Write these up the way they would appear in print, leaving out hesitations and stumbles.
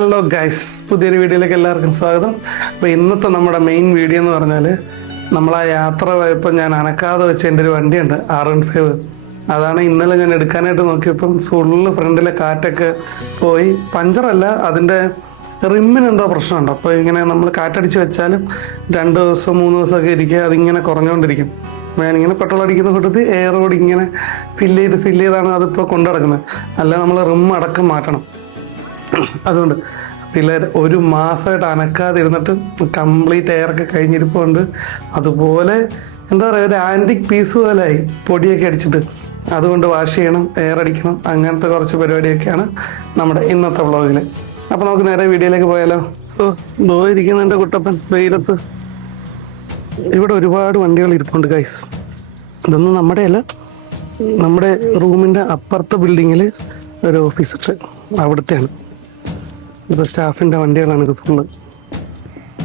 Hello guys, പുതിയൊരു വീഡിയോയിലേക്ക് എല്ലാവർക്കും സ്വാഗതം. അപ്പോൾ ഇന്നത്തെ നമ്മുടെ മെയിൻ വീഡിയോ എന്ന് പറഞ്ഞാൽ നമ്മൾ ആ യാത്ര പോയപ്പോൾ ഞാൻ അനക്കാതെ വെച്ച എൻ്റെ ഒരു വണ്ടിയുണ്ട് R15. അതാണ് ഇന്നലെ ഞാൻ എടുക്കാനായിട്ട് നോക്കിയപ്പം ഫുള്ള് ഫ്രണ്ടിലെ കാറ്റൊക്കെ പോയി. പഞ്ചറല്ല, അതിൻ്റെ റിമ്മിന് എന്തോ പ്രശ്നമുണ്ട്. അപ്പോൾ ഇങ്ങനെ നമ്മൾ കാറ്റടിച്ച് വെച്ചാലും 2 ദിവസം 3 ദിവസമൊക്കെ ഇരിക്കുക, അതിങ്ങനെ കുറഞ്ഞുകൊണ്ടിരിക്കും. ഞാനിങ്ങനെ പെട്രോൾ അടിക്കുന്ന കൂട്ടത്തിൽ എയർ കൂടി ഇങ്ങനെ ഫില്ല് ചെയ്താണ് അതിപ്പോൾ കൊണ്ടു നടക്കുന്നത്. അല്ല, നമ്മൾ റിം അടക്കം മാറ്റണം. അതുകൊണ്ട് പിള്ളേർ 1 മാസമായിട്ട് അനക്കാതിരുന്നിട്ട് കംപ്ലീറ്റ് എയറൊക്കെ കഴിഞ്ഞിരിപ്പുണ്ട്. അതുപോലെ എന്താ പറയുക, ഒരു ആൻറ്റിക് പീസ് പോലെയായി പൊടിയൊക്കെ അടിച്ചിട്ട്. അതുകൊണ്ട് വാഷ് ചെയ്യണം, എയർ അടിക്കണം, അങ്ങനത്തെ കുറച്ച് പരിപാടിയൊക്കെയാണ് നമ്മുടെ ഇന്നത്തെ വ്ളോഗിൽ. അപ്പോൾ നമുക്ക് നേരെ വീഡിയോയിലേക്ക് പോയാലോ. ഇരിക്കുന്ന എൻ്റെ കുട്ടപ്പൻ വെയിലത്ത്. ഇവിടെ ഒരുപാട് വണ്ടികൾ ഇരിപ്പുണ്ട് ഗൈസ്. ഇതൊന്നും നമ്മുടെ അല്ല, നമ്മുടെ റൂമിൻ്റെ അപ്പുറത്തെ ബിൽഡിങ്ങിൽ ഒരു ഓഫീസുണ്ട്, അവിടുത്തെയാണ്. ഇത് സ്റ്റാഫിൻ്റെ വണ്ടികളാണ് ഇത് ഫുള്ള്.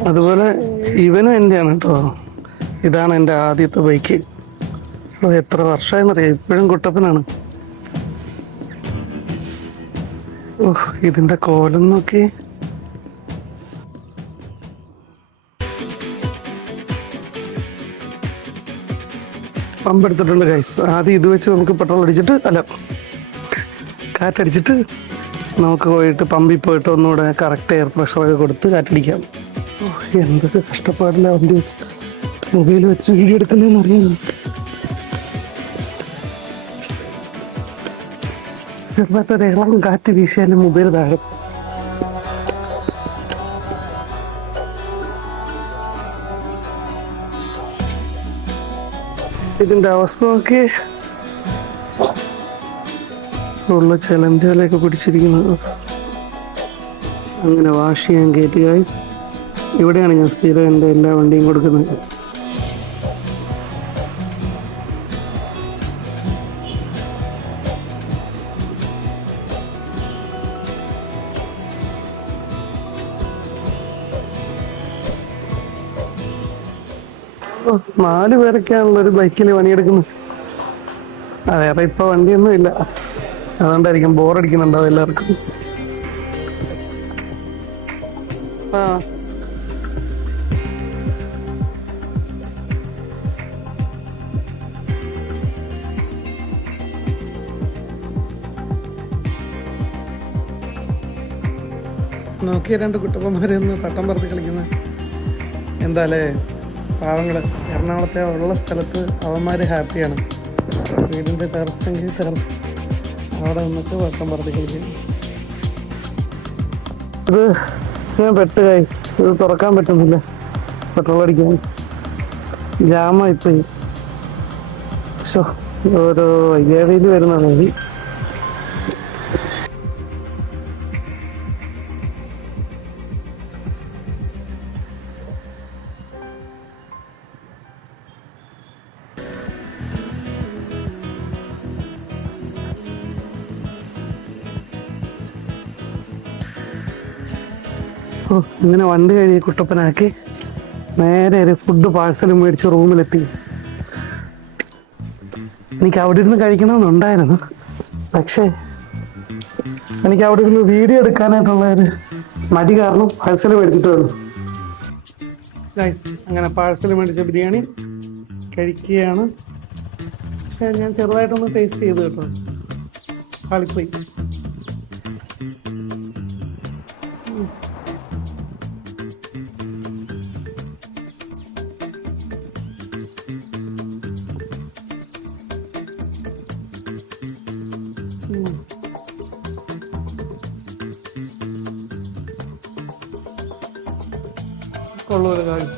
അതുപോലെ ഇവനും എൻ്റെയാണ് കേട്ടോ. ഇതാണ് എൻ്റെ ആദ്യത്തെ ബൈക്ക്. എത്ര വർഷമായെന്നറിയാം, ഇപ്പോഴും കുട്ടപ്പനാണ്. ഇതിൻ്റെ കോലം നോക്കി. പമ്പ് എടുത്തിട്ടുണ്ട് ഗൈസ്. ആദ്യം ഇത് വെച്ച് നമുക്ക് പെട്രോൾ അടിച്ചിട്ട്, അല്ല കാറ്റടിച്ചിട്ട് നമുക്ക് പോയിട്ട് പമ്പിൽ പോയിട്ട് ഒന്നുകൂടെ കറക്റ്റ് എയർ പ്രഷറൊക്കെ കൊടുത്ത് കാറ്റടിക്കാം. എന്തൊക്കെ കഷ്ടപ്പാടില്ല വണ്ടി വെച്ച് മൊബൈൽ വെച്ച് വീഡിയോ എടുക്കുന്നതെന്ന് അറിയാം. ചെറുതായിട്ടൊരു ഇളം കാറ്റ് വീശിയാലും മൊബൈൽ താഴെ. ഇതിൻ്റെ അവസ്ഥ നോക്കി, ഉള്ള ചിലന്തിയിലേക്ക് പിടിച്ചിരിക്കുന്നത്. അങ്ങനെ വാഷ് ചെയ്യാൻ കയറ്റി ഗൈസ്. ഇവിടെയാണ് ഞാൻ സ്ഥിരം എൻ്റെ എല്ലാ വണ്ടിയും കൊടുക്കുന്നത്. നാല് പേരൊക്കെയാണുള്ളൊരു ബൈക്കിൽ പണിയെടുക്കുന്നത്. വേറെ ഇപ്പോൾ വണ്ടിയൊന്നും ഇല്ല, അതുകൊണ്ടായിരിക്കും ബോറടിക്കുന്നുണ്ടാവും എല്ലാവർക്കും. നോക്കിയ 2 കുട്ടപ്പന്മാരെ ഒന്ന് പട്ടം പറത്തി കളിക്കുന്നത്. എന്താല്ലേ പാവങ്ങൾ. എറണാകുളത്തെ ഉള്ള സ്ഥലത്ത് അവന്മാർ ഹാപ്പിയാണ്. വീടിൻ്റെ ടെറസെങ്കിൽ ടെറസ് അവിടെ നിന്നിട്ട് വട്ടം പറത്തി കളിക്കും. ഇത് ഞാൻ പെട്ട് ഗൈസ്. ഇത് തുറക്കാൻ പറ്റുന്നില്ല, പെട്രോൾ അടിക്കാൻ ജാമായിപ്പോയി. ഓരോ വയ്യാതിയിൽ വരുന്ന മതി. ഇങ്ങനെ വണ്ടി കഴിഞ്ഞ് കുട്ടപ്പനാക്കി നേരെ ഒരു ഫുഡ് പാഴ്സലും മേടിച്ച് റൂമിലെത്തി. എനിക്ക് അവിടെ ഇരുന്ന് കഴിക്കണമെന്നുണ്ടായിരുന്നു, പക്ഷേ എനിക്ക് അവിടെ ഇരുന്ന് വീഡിയോ എടുക്കാനായിട്ടുള്ള ഒരു മടി കാരണം പാഴ്സൽ മേടിച്ചിട്ട് വന്നു. അങ്ങനെ പാഴ്സൽ മേടിച്ച ബിരിയാണി കഴിക്കുകയാണ്. പക്ഷെ ഞാൻ ചെറുതായിട്ടൊന്ന് ടേസ്റ്റ് ചെയ്ത് കേട്ടോ, കളിപ്പോയി. ഉള്ളൊരു കാര്യം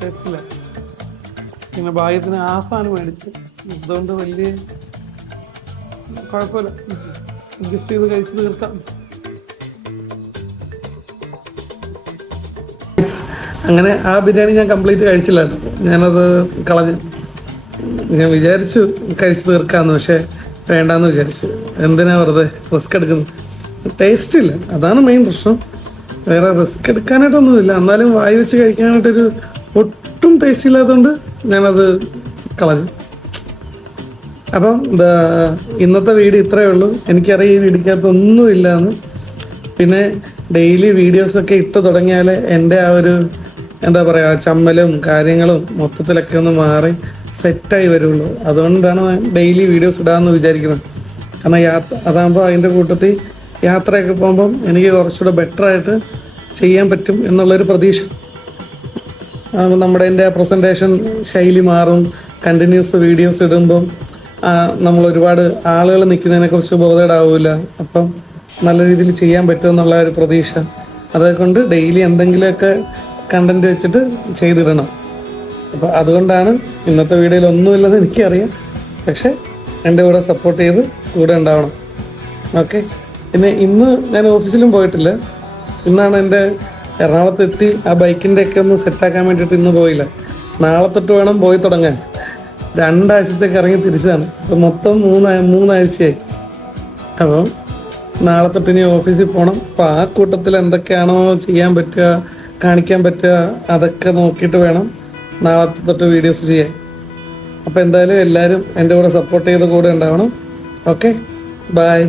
ടേസ്റ്റില്ല. പിന്നെ ഭാഗ്യത്തിന് ഹാഫാണ് മേടിച്ച്, അതുകൊണ്ട് വലിയ കുഴപ്പമില്ല, അഡ്ജസ്റ്റ് ചെയ്ത് കഴിച്ച് തീർക്കാം. അങ്ങനെ ആ ബിരിയാണി ഞാൻ കംപ്ലീറ്റ് കഴിച്ചില്ലായിരുന്നു, ഞാനത് കളഞ്ഞു. ഞാൻ വിചാരിച്ചു കഴിച്ച് തീർക്കാമെന്ന്, പക്ഷെ വേണ്ടാന്ന് വിചാരിച്ചു. എന്തിനാ വെറുതെ റിസ്ക് എടുക്കുന്നത്? ടേസ്റ്റ് ഇല്ല, അതാണ് മെയിൻ പ്രശ്നം. വേറെ റിസ്ക് എടുക്കാനായിട്ടൊന്നുമില്ല, എന്നാലും വായി വെച്ച് കഴിക്കാനായിട്ടൊരു ഒട്ടും ടേസ്റ്റ് ഇല്ലാത്തതുകൊണ്ട് ഞാനത് കളഞ്ഞു. അപ്പം ഇന്നത്തെ വീഡിയോ ഇത്രയേ ഉള്ളൂ. എനിക്കറിയാം ഈ വീഡിയോക്കകത്ത് ഒന്നുമില്ല എന്ന്. പിന്നെ ഡെയിലി വീഡിയോസൊക്കെ ഇട്ട് തുടങ്ങിയാൽ എൻ്റെ ആ ഒരു എന്താ പറയുക ചമ്മലും കാര്യങ്ങളും മൊത്തത്തിലൊക്കെ ഒന്ന് മാറി സെറ്റായി വരുള്ളൂ. അതുകൊണ്ടാണ് ഡെയിലി വീഡിയോസ് ഇടാമെന്ന് വിചാരിക്കുന്നത്. കാരണം അതാകുമ്പോൾ അതിൻ്റെ കൂട്ടത്തിൽ യാത്രയൊക്കെ പോകുമ്പം എനിക്ക് കുറച്ചുകൂടെ ബെറ്ററായിട്ട് ചെയ്യാൻ പറ്റും എന്നുള്ളൊരു പ്രതീക്ഷ. നമ്മുടെ എൻ്റെ പ്രസൻറ്റേഷൻ ശൈലി മാറും. കണ്ടിന്യൂസ് വീഡിയോസ് ഇടുമ്പം നമ്മൾ ഒരുപാട് ആളുകൾ നിൽക്കുന്നതിനെക്കുറിച്ച് ബോധേഡാവില്ല. അപ്പം നല്ല രീതിയിൽ ചെയ്യാൻ പറ്റുമെന്നുള്ള ഒരു പ്രതീക്ഷ. അതുകൊണ്ട് ഡെയിലി എന്തെങ്കിലുമൊക്കെ കണ്ടൻറ്റ് വെച്ചിട്ട് ചെയ്തിടണം. അപ്പോൾ അതുകൊണ്ടാണ് ഇന്നത്തെ വീഡിയോയിൽ ഒന്നുമില്ലെന്ന് എനിക്കറിയാം. പക്ഷേ എൻ്റെ കൂടെ സപ്പോർട്ട് ചെയ്ത് കൂടെ ഉണ്ടാവണം. ഓക്കെ. പിന്നെ ഇന്ന് ഞാൻ ഓഫീസിലും പോയിട്ടില്ല. ഇന്നാണ് എൻ്റെ എറണാകുളത്ത് എത്തി ആ ബൈക്കിൻ്റെയൊക്കെ ഒന്ന് സെറ്റാക്കാൻ വേണ്ടിയിട്ട് ഇന്ന് പോയില്ല. നാളെ തൊട്ട് വേണം പോയി തുടങ്ങാൻ. 2 ആഴ്ചത്തേക്ക് ഇറങ്ങി തിരിച്ചതാണ്. അപ്പോൾ മൊത്തം 3 ആഴ്ചയായി. അപ്പോൾ നാളെ തൊട്ട് ഇനി ഓഫീസിൽ പോകണം. അപ്പോൾ ആ കൂട്ടത്തിൽ എന്തൊക്കെയാണോ ചെയ്യാൻ പറ്റുക, കാണിക്കാൻ പറ്റുക, അതൊക്കെ നോക്കിയിട്ട് വേണം നാളെ തൊട്ട് വീഡിയോസ് ചെയ്യാൻ. അപ്പോൾ എന്തായാലും എല്ലാവരും എൻ്റെ കൂടെ സപ്പോർട്ട് ചെയ്ത് കൂടെ ഉണ്ടാവണം. Okay, by.